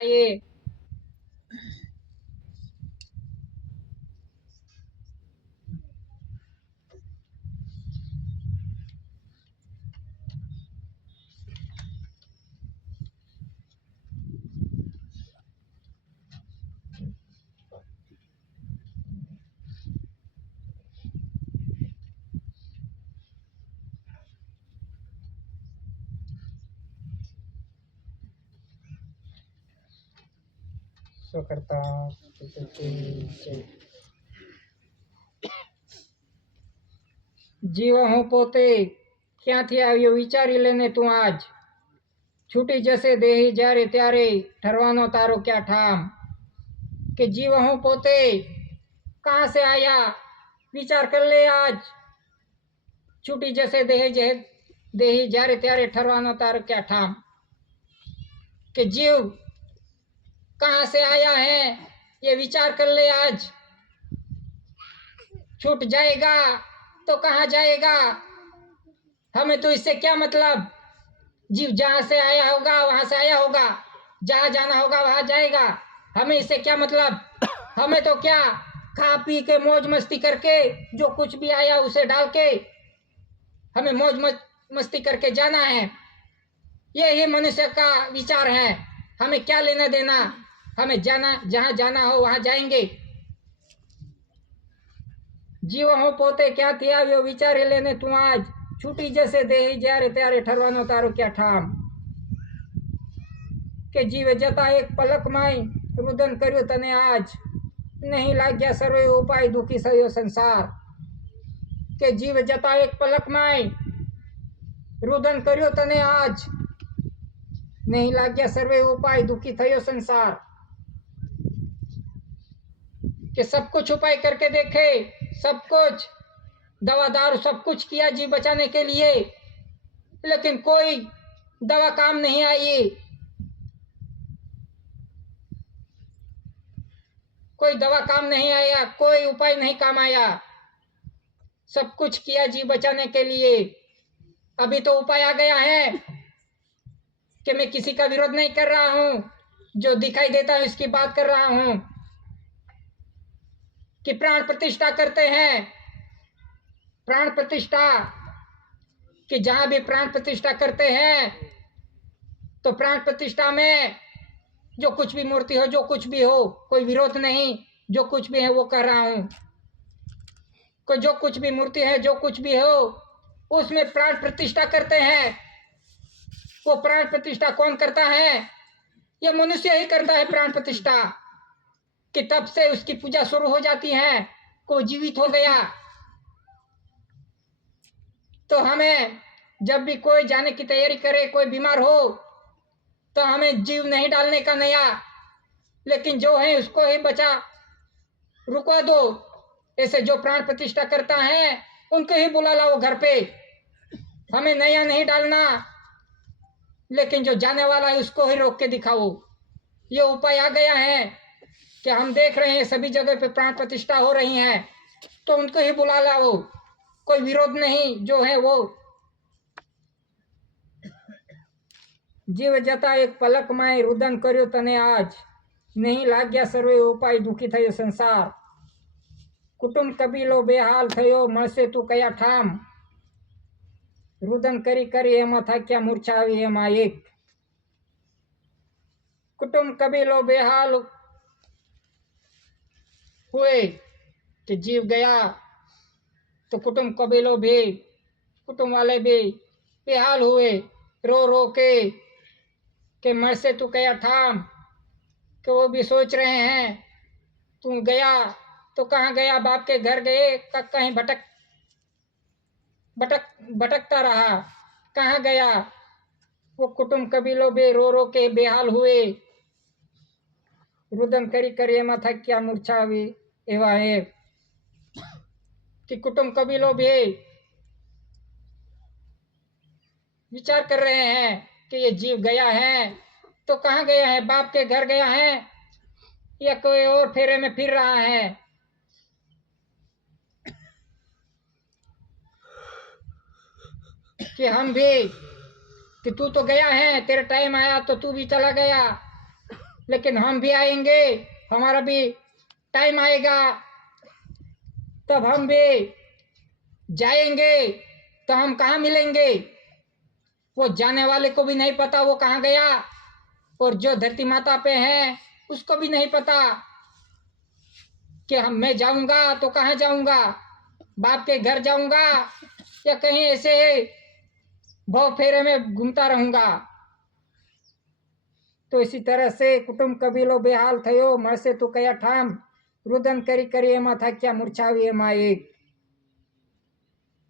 ये શું કરતા જીવ હું પોતે ક્યાંથી આવ્યો વિચારી લેને તું આજ છૂટી જશે દેહી જ્યારે ત્યારે ઠરવાનો તારો क्या ठाम कि जीव हूँ पोते कहाँ से आया विचार कर ले आज छूटी जैसे देही જ્યારે ત્યારે ઠરવાનો તારો क्या ठाम कि जीव कहाँ से आया है ये विचार कर ले आज छूट जाएगा तो कहाँ जाएगा हमें तो इससे क्या मतलब जीव जहाँ से आया होगा वहां से आया होगा जहाँ जाना होगा वहां जाएगा हमें इससे क्या मतलब हमें तो क्या खा पी के मौज मस्ती करके जो कुछ भी आया उसे डाल के हमें मौज मस्ती करके जाना है यही मनुष्य का विचार है हमें क्या लेना देना हमें जाना जहाँ जाना हो वहां जाएंगे जीव હું પોતે ક્યાંથી આવ્યો વિચારી લેને તું આજ છૂટી જશે દેહી જ્યારે ત્યારે ઠરવાનો તારો क्या ठाम કે જીવે જતા એક પલકમાં રુદન કર્યું તને આજ નહીં લાગ્યા સર્વે ઉપાય દુઃખી થયો સંસાર કે જીવ જતા એક પલકમાં રુદન કર્યો તને આજ नहीं लाग्या सर्वे उपाय दुखी थयो संसार कि सब कुछ उपाय करके देखे सब कुछ दवा दारू सब कुछ किया जी बचाने के लिए लेकिन कोई दवा काम नहीं आई कोई दवा काम नहीं आया कोई उपाय नहीं काम आया सब कुछ किया जी बचाने के लिए अभी तो उपाय आ गया है कि मैं किसी का विरोध नहीं कर रहा हूं जो दिखाई देता है इसकी बात कर रहा हूं कि प्राण प्रतिष्ठा करते हैं प्राण प्रतिष्ठा कि जहां भी प्राण प्रतिष्ठा करते हैं तो प्राण प्रतिष्ठा में जो कुछ भी मूर्ति हो जो कुछ भी हो कोई विरोध नहीं जो कुछ भी है वो कर रहा हूं को जो कुछ भी मूर्ति है जो कुछ भी हो उसमें प्राण प्रतिष्ठा करते हैं वो प्राण प्रतिष्ठा कौन करता है ये मनुष्य ही करता है प्राण प्रतिष्ठा कि तब से उसकी पूजा शुरू हो जाती है को जीवित हो गया तो हमें जब भी कोई जाने की तैयारी करे कोई बीमार हो तो हमें जीव नहीं डालने का नया लेकिन जो है उसको ही बचा रुकवा दो ऐसे जो प्राण प्रतिष्ठा करता है उनको ही बुला लाओ घर पे हमें नया नहीं डालना लेकिन जो जाने वाला है उसको ही रोक के दिखाओ ये उपाय आ गया है कि हम देख रहे हैं सभी जगह पे प्राण प्रतिष्ठा हो रही है तो उनको ही बुला लाओ कोई विरोध नहीं जो है वो जीव जता एक पलक में रुदन कर्यो तने आज नहीं लाग्या सर्वे उपाय दुखी थयो संसार कुटुंब कबीलो बेहाल थयो मळसे तू कया ठाम रुदन करी करी एमां थाक्या मूर्छा आवी एमां एक कुटुंब कबीलो बेहाल हुए कि जीव गया तो कुटुंब कबीलो भी कुटुंब वाले भी बेहाल हुए रो रो के मर से तू कया ठाम कि वो भी सोच रहे हैं तू गया तो कहाँ गया बाप के घर गए कहीं भटकता रहा कहाँ गया वो कुटुंब कबीलों भी रो रो के बेहाल हुए रुदन करी करी एमां थाक्या मूर्छा आवी एवा है कि कुटुंब कबीलों भी विचार कर रहे हैं कि ये जीव गया है तो कहाँ गया है बाप के घर गया है या कोई और फेरे में फिर रहा है कि हम भी कि तू तो गया है तेरा टाइम आया तो तू भी चला गया लेकिन हम भी आएंगे, हमारा भी टाइम आएगा, तब हम भी जाएंगे। तो हम कहाँ मिलेंगे, वो जाने वाले को भी नहीं पता वो कहाँ गया, और जो धरती माता पे है उसको भी नहीं पता कि मैं जाऊंगा तो कहाँ जाऊंगा, बाप के घर जाऊंगा या कहीं ऐसे भव फेरे में घूमता रहूंगा। तो इसी तरह से कुटुंब कबीलो बेहाल थयो, મળશે તું કયા ઠામ, રુદન કરી કરી એમાં થાક્યા મૂર્છાવી એમાં એક,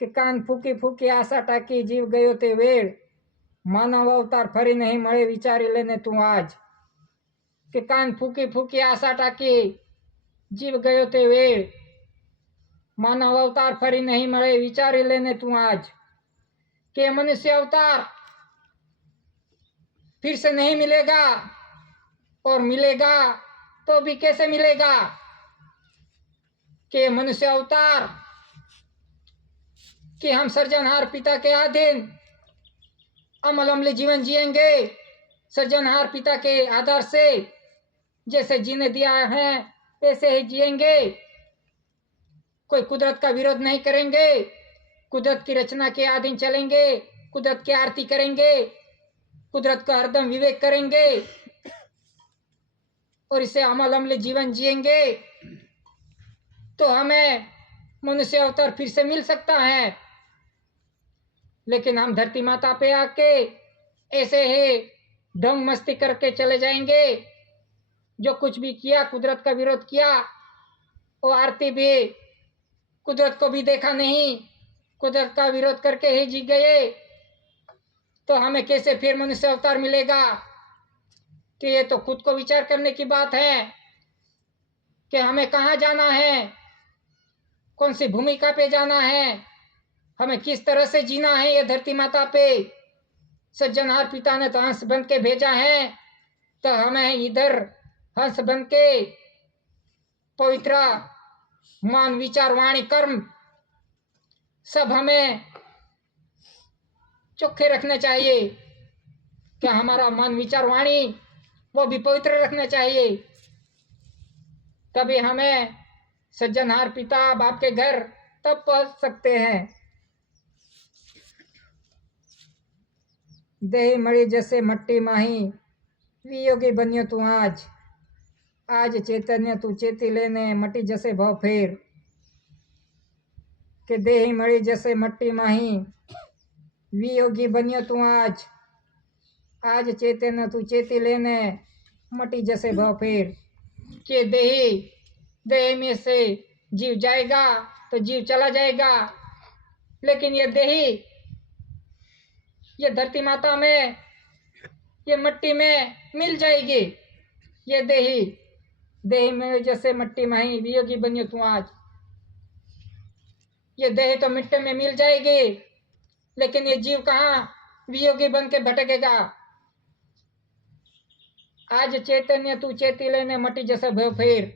કે કાન ફૂકી ફૂકી આશા ટાકી જીવ ગયો તે વેળ, માનવ અવતાર ફરી નહીં મળે વિચારી લેને તું આજ, કે કાન ફૂકી ફૂકી આશા ટાકી જીવ ગયો તે વેળ, मानव अवतार फरी नहीं મળે विचारी लेने तू आज, के मनुष्य अवतार फिर से नहीं मिलेगा, और मिलेगा तो भी कैसे मिलेगा, कि मनुष्य अवतार कि हम सृजनहार पिता के अधीन अमल अमली जीवन जिएंगे, सृजनहार पिता के आधार से जैसे जीने दिया है वैसे ही जिएंगे, कोई कुदरत का विरोध नहीं करेंगे, कुदरत की रचना के अधीन चलेंगे, कुदरत की आरती करेंगे, कुदरत का हरदम विवेक करेंगे, और इसे अमल अमली जीवन जिएंगे, तो हमें मनुष्य अवतार फिर से मिल सकता है। लेकिन हम धरती माता पे आके ऐसे ही ढंग मस्ती करके चले जाएंगे, जो कुछ भी किया कुदरत का विरोध किया, वो आरती भी कुदरत को भी देखा नहीं, कुदरत का विरोध करके ही जी गए, तो हमें कैसे फिर मनुष्य अवतार मिलेगा। कि ये तो खुद को विचार करने की बात है कि हमें कहाँ जाना है, कौन सी भूमिका पे जाना है, हमें किस तरह से जीना है ये धरती माता पे। सज्जनहार पिता ने तो हंस बन के भेजा है, तो हमें इधर हंस बन के पवित्र मान विचार वाणी कर्म सब हमें चोखे रखने चाहिए, कि हमारा मन विचार वाणी वो भी पवित्र रखना चाहिए, तभी हमें सज्जनहार पिता बाप के घर तब पहुंच सकते हैं। देही मड़ी जैसे मट्टी माही, वियोगी बनियो तू आज, आज चैतन्य तू चेती लेने मटी जैसे भव फेर, के देही मड़ी जैसे मट्टी माही, वियोगी बनियो तू आज, आज चैतन्य तू चेती लेने मटी जैसे भव फेर, के देही में से जीव जाएगा तो जीव चला जाएगा, लेकिन ये देही ये धरती माता में ये मट्टी में मिल जाएगी। ये देही में जैसे मट्टी माही, वियोगी बनियो तू आज, ये देही तो मिट्टी में मिल जाएगी, लेकिन ये जीव कहाँ वियोगी बन के भटकेगा। आज चैतन्य तू चेती लेने मटी जैसे भव फेर,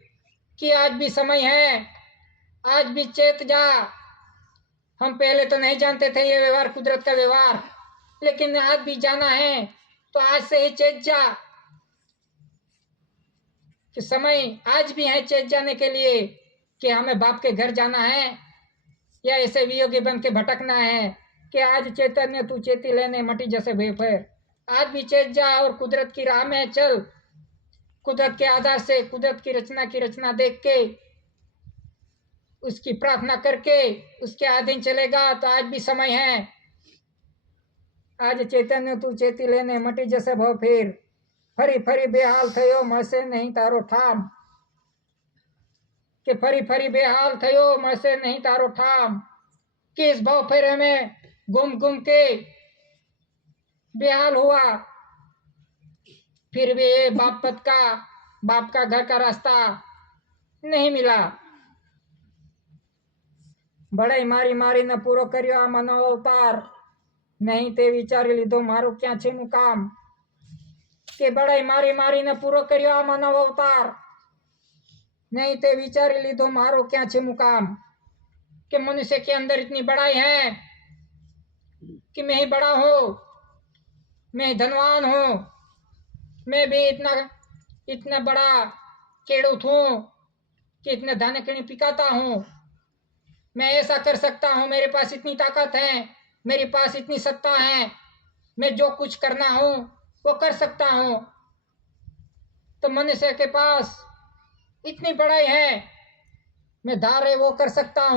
कि आज भी समय है, आज भी चेत जा। हम पहले तो नहीं जानते थे ये व्यवहार कुदरत का व्यवहार, लेकिन आज भी जाना है तो आज से ही चेत जा, कि समय आज भी है चेत जाने के लिए, कि हमें बाप के घर जाना है या ऐसे वियोगी बन के भटकना है। कि आज चैतन्य तू चेती लेने मटी जैसे भव फेर, आज भी चेत जा और कुदरत की राह में चल, कुदरत के आधार से कुदरत की रचना देख के उसकी प्रार्थना करके उसके अधीन चलेगा, तो आज भी समय है। आज चैतन्य तू चेती लेने मटी जैसे भव फेर, फरी फरी बेहाल थयो મળશે नहीं तारो ठाम, कि फरी फरी बेहाल थयो મળશે नहीं तारो ठाम, कि इस भव फेरे में घूम के बेहाल हुआ, फिर भी ये बाप का घर का रास्ता नहीं मिला। बड़ाई मारी मारी न पूरो कर्यो आ मानव अवतार, नहीं ते विचारी लीधो मारो क्या छेनु काम, के बड़ाई मारी मारी न पूरो कर्यो आ मानव अवतार, नहीं ते विचारी लीधो मारो क्या छे मुकाम। कि मनुष्य के अंदर इतनी बड़ाई है कि मैं ही बड़ा हूँ, मैं धनवान हूँ, मैं भी इतना इतना बड़ा खेडूत हूँ कि इतने दाने कणी पिकाता हूँ। मैं ऐसा कर सकता हूँ, मेरे पास इतनी ताकत है, मेरे पास इतनी सत्ता है, मैं जो कुछ करना हूँ वो कर सकता हूँ। तो मनुष्य के पास इतनी बड़ाई है, मैं धारे वो कर सकता हूँ।